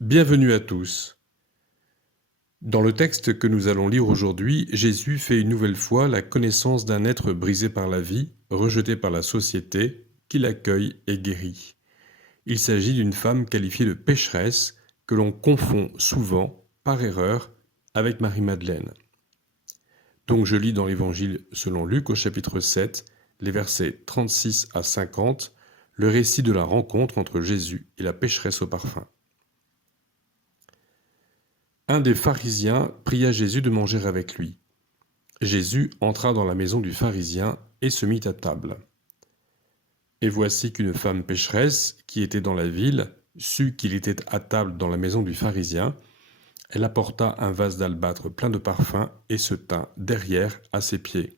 Bienvenue à tous. Dans le texte que nous allons lire aujourd'hui, Jésus fait une nouvelle fois la connaissance d'un être brisé par la vie, rejeté par la société, qu'il accueille et guérit. Il s'agit d'une femme qualifiée de pécheresse que l'on confond souvent, par erreur, avec Marie-Madeleine. Donc je lis dans l'Évangile selon Luc au chapitre 7, les versets 36 à 50, le récit de la rencontre entre Jésus et la pécheresse au parfum. Un des pharisiens pria Jésus de manger avec lui. Jésus entra dans la maison du pharisien et se mit à table. Et voici qu'une femme pécheresse, qui était dans la ville, sut qu'il était à table dans la maison du pharisien. Elle apporta un vase d'albâtre plein de parfum et se tint derrière à ses pieds.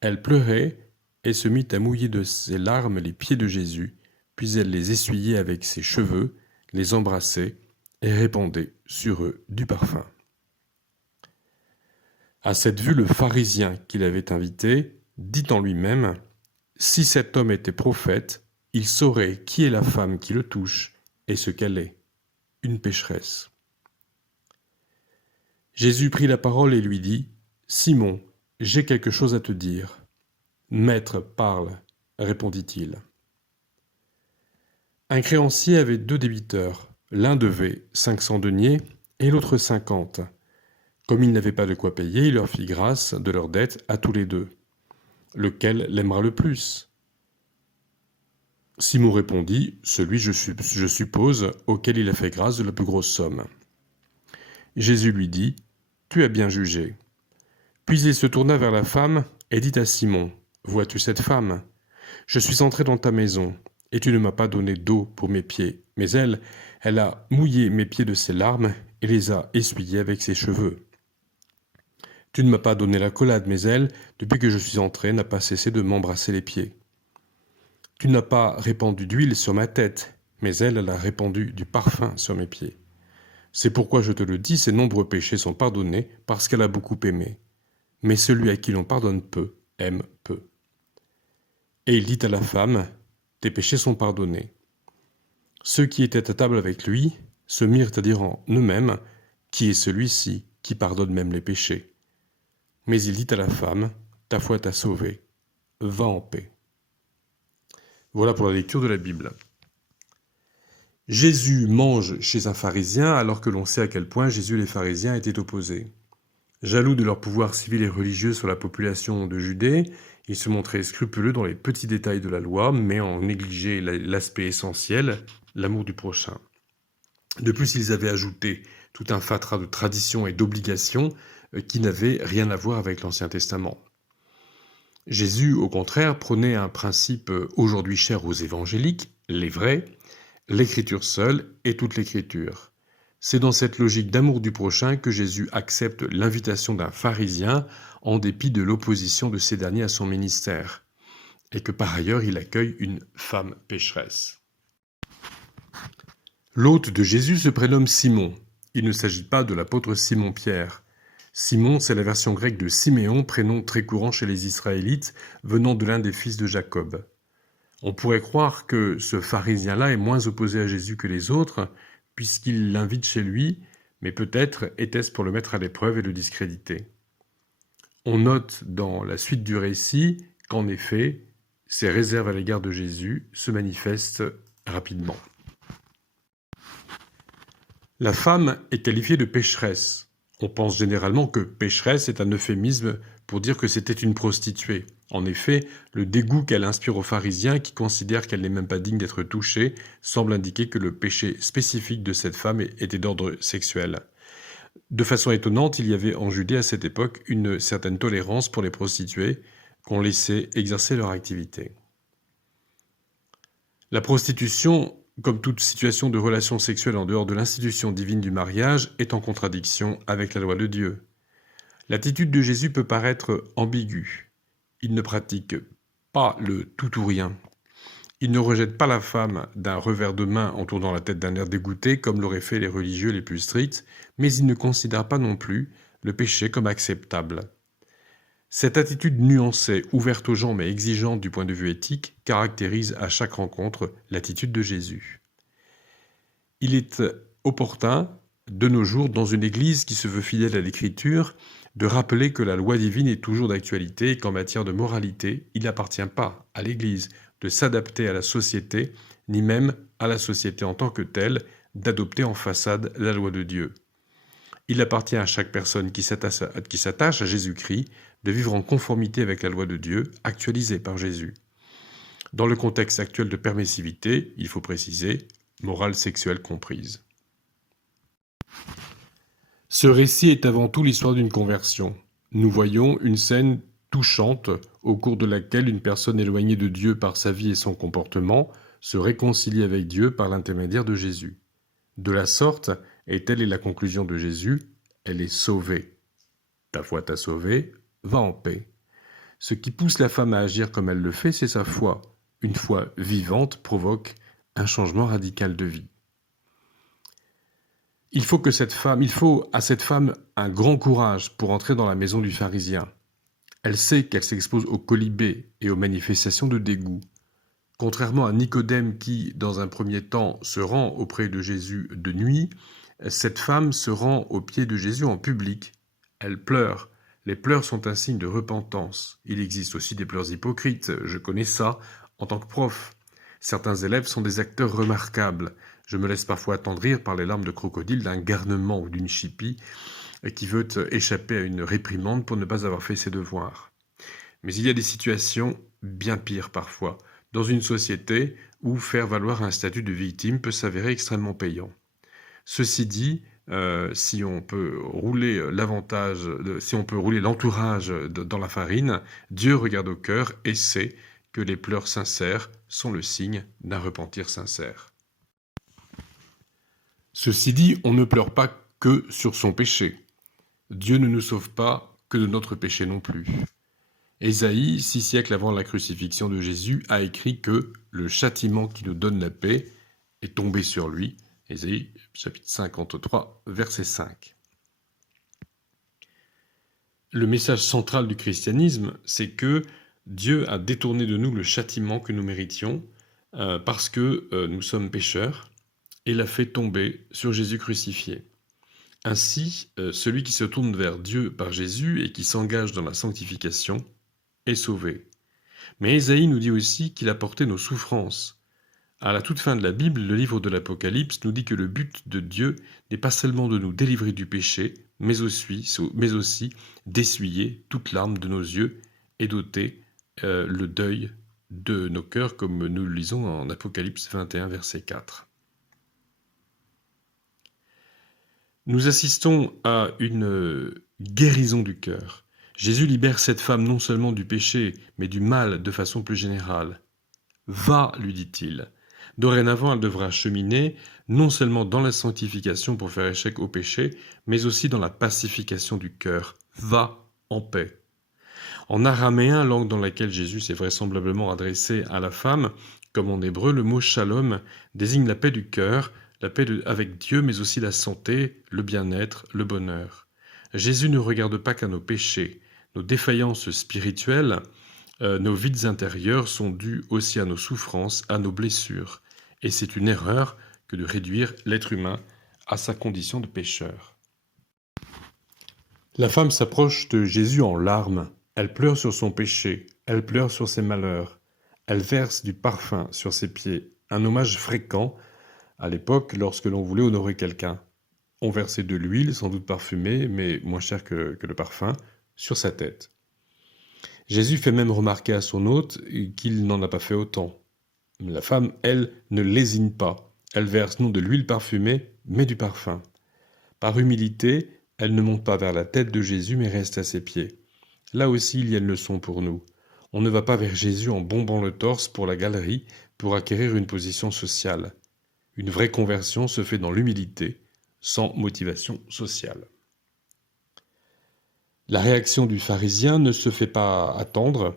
Elle pleurait et se mit à mouiller de ses larmes les pieds de Jésus, puis elle les essuyait avec ses cheveux, les embrassait et répandait sur eux du parfum. À cette vue, le pharisien qui l'avait invité dit en lui-même : « Si cet homme était prophète, il saurait qui est la femme qui le touche et ce qu'elle est, une pécheresse. » Jésus prit la parole et lui dit : « Simon, j'ai quelque chose à te dire. »« Maître, parle, » répondit-il. Un créancier avait 2 débiteurs. L'un devait 500 deniers et l'autre 50. Comme il n'avait pas de quoi payer, il leur fit grâce de leur dette à tous les 2. Lequel l'aimera le plus ? Simon répondit : Celui, je suppose, auquel il a fait grâce de la plus grosse somme. Jésus lui dit : Tu as bien jugé. Puis il se tourna vers la femme et dit à Simon : Vois-tu cette femme ? Je suis entré dans ta maison, et tu ne m'as pas donné d'eau pour mes pieds, mais elle a mouillé mes pieds de ses larmes et les a essuyés avec ses cheveux. Tu ne m'as pas donné l'accolade, mais elle, depuis que je suis entré, n'a pas cessé de m'embrasser les pieds. Tu n'as pas répandu d'huile sur ma tête, mais elle a répandu du parfum sur mes pieds. C'est pourquoi je te le dis, ses nombreux péchés sont pardonnés, parce qu'elle a beaucoup aimé. Mais celui à qui l'on pardonne peu, aime peu. Et il dit à la femme : Tes péchés sont pardonnés. Ceux qui étaient à table avec lui se mirent à dire en eux-mêmes : Qui est celui-ci qui pardonne même les péchés ? Mais il dit à la femme : Ta foi t'a sauvée, va en paix. Voilà pour la lecture de la Bible. Jésus mange chez un pharisien alors que l'on sait à quel point Jésus et les pharisiens étaient opposés. Jaloux de leur pouvoir civil et religieux sur la population de Judée, ils se montraient scrupuleux dans les petits détails de la loi, mais en négligeaient l'aspect essentiel, l'amour du prochain. De plus, ils avaient ajouté tout un fatras de traditions et d'obligations qui n'avaient rien à voir avec l'Ancien Testament. Jésus, au contraire, prônait un principe aujourd'hui cher aux évangéliques, les vrais, l'écriture seule et toute l'écriture. C'est dans cette logique d'amour du prochain que Jésus accepte l'invitation d'un pharisien en dépit de l'opposition de ces derniers à son ministère, et que par ailleurs il accueille une femme pécheresse. L'hôte de Jésus se prénomme Simon. Il ne s'agit pas de l'apôtre Simon-Pierre. Simon, c'est la version grecque de Siméon, prénom très courant chez les Israélites, venant de l'un des fils de Jacob. On pourrait croire que ce pharisien-là est moins opposé à Jésus que les autres, puisqu'il l'invite chez lui, mais peut-être était-ce pour le mettre à l'épreuve et le discréditer. On note dans la suite du récit qu'en effet, ses réserves à l'égard de Jésus se manifestent rapidement. La femme est qualifiée de pécheresse. On pense généralement que pécheresse est un euphémisme pour dire que c'était une prostituée. En effet, le dégoût qu'elle inspire aux pharisiens, qui considèrent qu'elle n'est même pas digne d'être touchée, semble indiquer que le péché spécifique de cette femme était d'ordre sexuel. De façon étonnante, il y avait en Judée à cette époque une certaine tolérance pour les prostituées qu'on laissait exercer leur activité. La prostitution, comme toute situation de relation sexuelle en dehors de l'institution divine du mariage, est en contradiction avec la loi de Dieu. L'attitude de Jésus peut paraître ambiguë. Il ne pratique pas le tout ou rien. Il ne rejette pas la femme d'un revers de main en tournant la tête d'un air dégoûté, comme l'auraient fait les religieux les plus stricts, mais il ne considère pas non plus le péché comme acceptable. Cette attitude nuancée, ouverte aux gens mais exigeante du point de vue éthique, caractérise à chaque rencontre l'attitude de Jésus. Il est opportun, de nos jours, dans une Église qui se veut fidèle à l'Écriture, de rappeler que la loi divine est toujours d'actualité et qu'en matière de moralité, il n'appartient pas à l'Église de s'adapter à la société, ni même à la société en tant que telle, d'adopter en façade la loi de Dieu. Il appartient à chaque personne qui s'attache à Jésus-Christ de vivre en conformité avec la loi de Dieu, actualisée par Jésus. Dans le contexte actuel de permissivité, il faut préciser, morale sexuelle comprise. Ce récit est avant tout l'histoire d'une conversion. Nous voyons une scène touchante au cours de laquelle une personne éloignée de Dieu par sa vie et son comportement se réconcilie avec Dieu par l'intermédiaire de Jésus. De la sorte, et telle est la conclusion de Jésus, elle est sauvée. Ta foi t'a sauvé, va en paix. Ce qui pousse la femme à agir comme elle le fait, c'est sa foi. Une foi vivante provoque un changement radical de vie. Il faut à cette femme un grand courage pour entrer dans la maison du pharisien. Elle sait qu'elle s'expose au colibé et aux manifestations de dégoût. Contrairement à Nicodème qui, dans un premier temps, se rend auprès de Jésus de nuit, cette femme se rend aux pieds de Jésus en public. Elle pleure. Les pleurs sont un signe de repentance. Il existe aussi des pleurs hypocrites, je connais ça en tant que prof. Certains élèves sont des acteurs remarquables. Je me laisse parfois attendrir par les larmes de crocodile d'un garnement ou d'une chipie qui veut échapper à une réprimande pour ne pas avoir fait ses devoirs. Mais il y a des situations bien pires parfois, dans une société où faire valoir un statut de victime peut s'avérer extrêmement payant. Ceci dit, si on peut rouler l'entourage dans la farine, Dieu regarde au cœur et sait que les pleurs sincères sont le signe d'un repentir sincère. Ceci dit, on ne pleure pas que sur son péché. Dieu ne nous sauve pas que de notre péché non plus. Ésaïe, 6 siècles avant la crucifixion de Jésus, a écrit que le châtiment qui nous donne la paix est tombé sur lui. Ésaïe, chapitre 53, verset 5. Le message central du christianisme, c'est que Dieu a détourné de nous le châtiment que nous méritions parce que nous sommes pécheurs et l'a fait tomber sur Jésus crucifié. Ainsi, celui qui se tourne vers Dieu par Jésus et qui s'engage dans la sanctification est sauvé. Mais Ésaïe nous dit aussi qu'il a porté nos souffrances. À la toute fin de la Bible, le livre de l'Apocalypse nous dit que le but de Dieu n'est pas seulement de nous délivrer du péché, mais aussi d'essuyer toute larme de nos yeux et d'ôter le deuil de nos cœurs, comme nous le lisons en Apocalypse 21, verset 4. Nous assistons à une guérison du cœur. Jésus libère cette femme non seulement du péché, mais du mal de façon plus générale. « Va », lui dit-il. Dorénavant, elle devra cheminer non seulement dans la sanctification pour faire échec au péché, mais aussi dans la pacification du cœur. « Va en paix ». En araméen, langue dans laquelle Jésus s'est vraisemblablement adressé à la femme, comme en hébreu, le mot « shalom » désigne la paix du cœur, la paix avec Dieu, mais aussi la santé, le bien-être, le bonheur. Jésus ne regarde pas qu'à nos péchés. Nos défaillances spirituelles, nos vides intérieurs sont dus aussi à nos souffrances, à nos blessures. Et c'est une erreur que de réduire l'être humain à sa condition de pécheur. La femme s'approche de Jésus en larmes. Elle pleure sur son péché, elle pleure sur ses malheurs. Elle verse du parfum sur ses pieds, un hommage fréquent à l'époque lorsque l'on voulait honorer quelqu'un. On versait de l'huile, sans doute parfumée, mais moins chère que le parfum, sur sa tête. Jésus fait même remarquer à son hôte qu'il n'en a pas fait autant. La femme, elle, ne lésine pas. Elle verse non de l'huile parfumée, mais du parfum. Par humilité, elle ne monte pas vers la tête de Jésus, mais reste à ses pieds. Là aussi, il y a une leçon pour nous. On ne va pas vers Jésus en bombant le torse pour la galerie, pour acquérir une position sociale. Une vraie conversion se fait dans l'humilité, sans motivation sociale. La réaction du pharisien ne se fait pas attendre.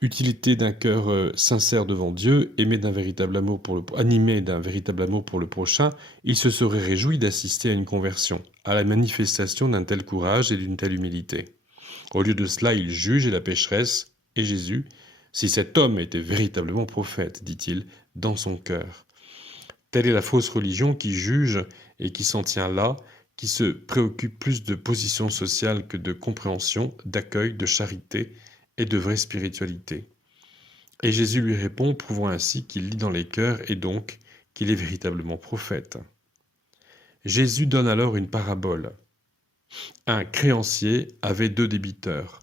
Utilité d'un cœur sincère devant Dieu, animé d'un véritable amour pour le prochain, il se serait réjoui d'assister à une conversion, à la manifestation d'un tel courage et d'une telle humilité. Au lieu de cela, il juge la pécheresse et Jésus. Si cet homme était véritablement prophète, dit-il, dans son cœur. Telle est la fausse religion qui juge et qui s'en tient là, qui se préoccupe plus de position sociale que de compréhension, d'accueil, de charité et de vraie spiritualité. Et Jésus lui répond, prouvant ainsi qu'il lit dans les cœurs et donc qu'il est véritablement prophète. Jésus donne alors une parabole. Un créancier avait 2 débiteurs.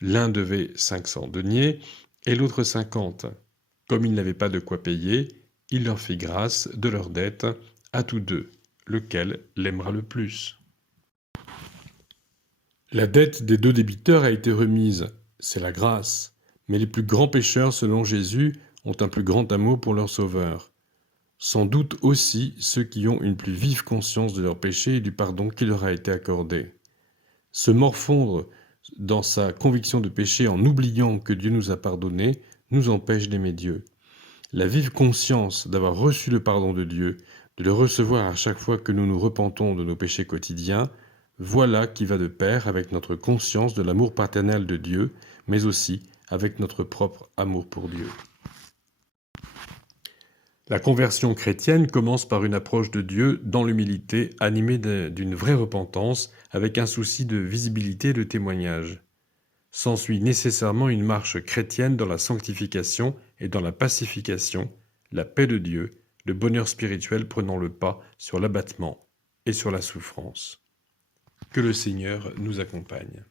L'un devait 500 deniers et l'autre 50. Comme il n'avait pas de quoi payer, il leur fit grâce de leur dette à tous deux. Lequel l'aimera le plus? La dette des 2 débiteurs a été remise, c'est la grâce. Mais les plus grands pécheurs, selon Jésus, ont un plus grand amour pour leur Sauveur. Sans doute aussi ceux qui ont une plus vive conscience de leurs péchés et du pardon qui leur a été accordé. Se morfondre dans sa conviction de péché en oubliant que Dieu nous a pardonné nous empêche d'aimer Dieu. La vive conscience d'avoir reçu le pardon de Dieu, de le recevoir à chaque fois que nous nous repentons de nos péchés quotidiens, voilà qui va de pair avec notre conscience de l'amour paternel de Dieu, mais aussi avec notre propre amour pour Dieu. La conversion chrétienne commence par une approche de Dieu dans l'humilité, animée d'une vraie repentance, avec un souci de visibilité et de témoignage. S'ensuit nécessairement une marche chrétienne dans la sanctification et dans la pacification, la paix de Dieu, le bonheur spirituel prenant le pas sur l'abattement et sur la souffrance. Que le Seigneur nous accompagne.